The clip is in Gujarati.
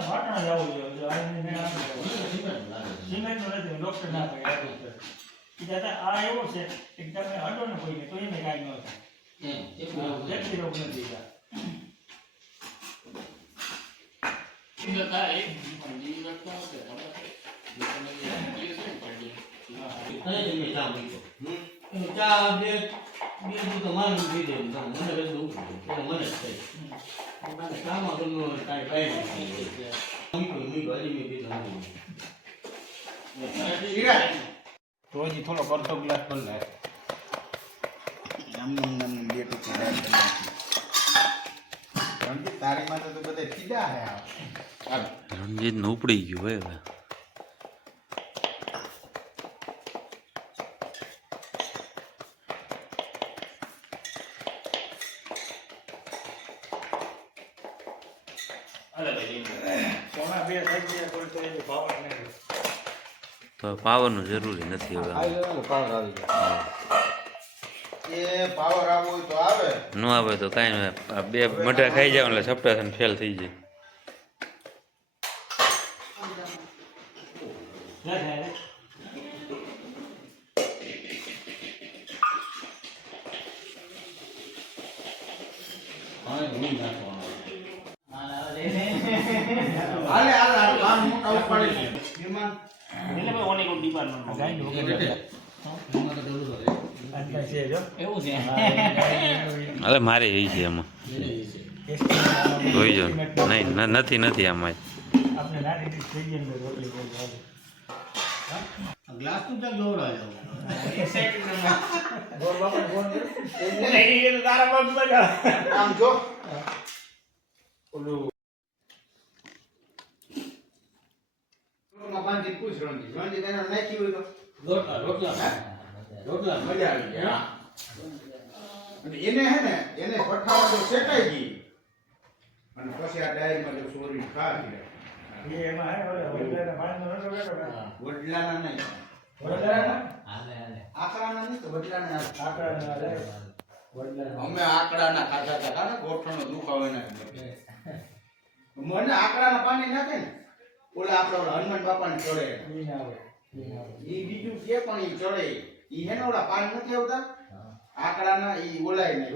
વાટણા જવું જોઈએ સિમેન્ટ નથી ડોક્ટર ના કહે આ એવો છે કે તમે હડો ને કોઈને તો એને કાંઈ ન થાય એટલી રોગ નથી રોજ થોડો અડધો ગ્લાસ ભર લે બે ટુકડા તારી માટે તો બધે કીધા હે રણજીત નું ઉપડી ગયું હવે તો પાવર નું જરૂરી નથી હવે પાવર આવવો હોય તો આવે ન આવે તો કાંઈ નહીં બે મઠા ખાઈ જાવ એટલે સપટા થઈને ફેલ થઈ જાય અરે મારે એ છે એમાં જોઈ જો નહીં નથી આમાં ગ્લાસ તો તક દોરાય આમ જો ઓલું માં પૂછ રણજી તેને નાખી હોય તો રોટલા મજા આવી ગયા અને એને હે ને એને પઠાવા તો શેકાઈ ગઈ અને પછી આ ડાયરીમાં જો સોરી ખા ગઈ એમાં હે વડલાના પાણીનો નતો બેઠો વડલાના નહીં વડલાના આકડાના નહીં તો વડલાના આકડાના વડલાના અમે આકડાના ખાધા હતા ને ગોઠણનો દુખાવો ના મને આકડાના પાણી નાખે ને ઓલા આપડા હનુમાન બાપાને ચડે ઈ ના આવે ઈ બીજું કે પણ ઈ ચડે ઈ હે ને ઓલા પાન નથી આવતા આકડાના ઈ ઓલાય ને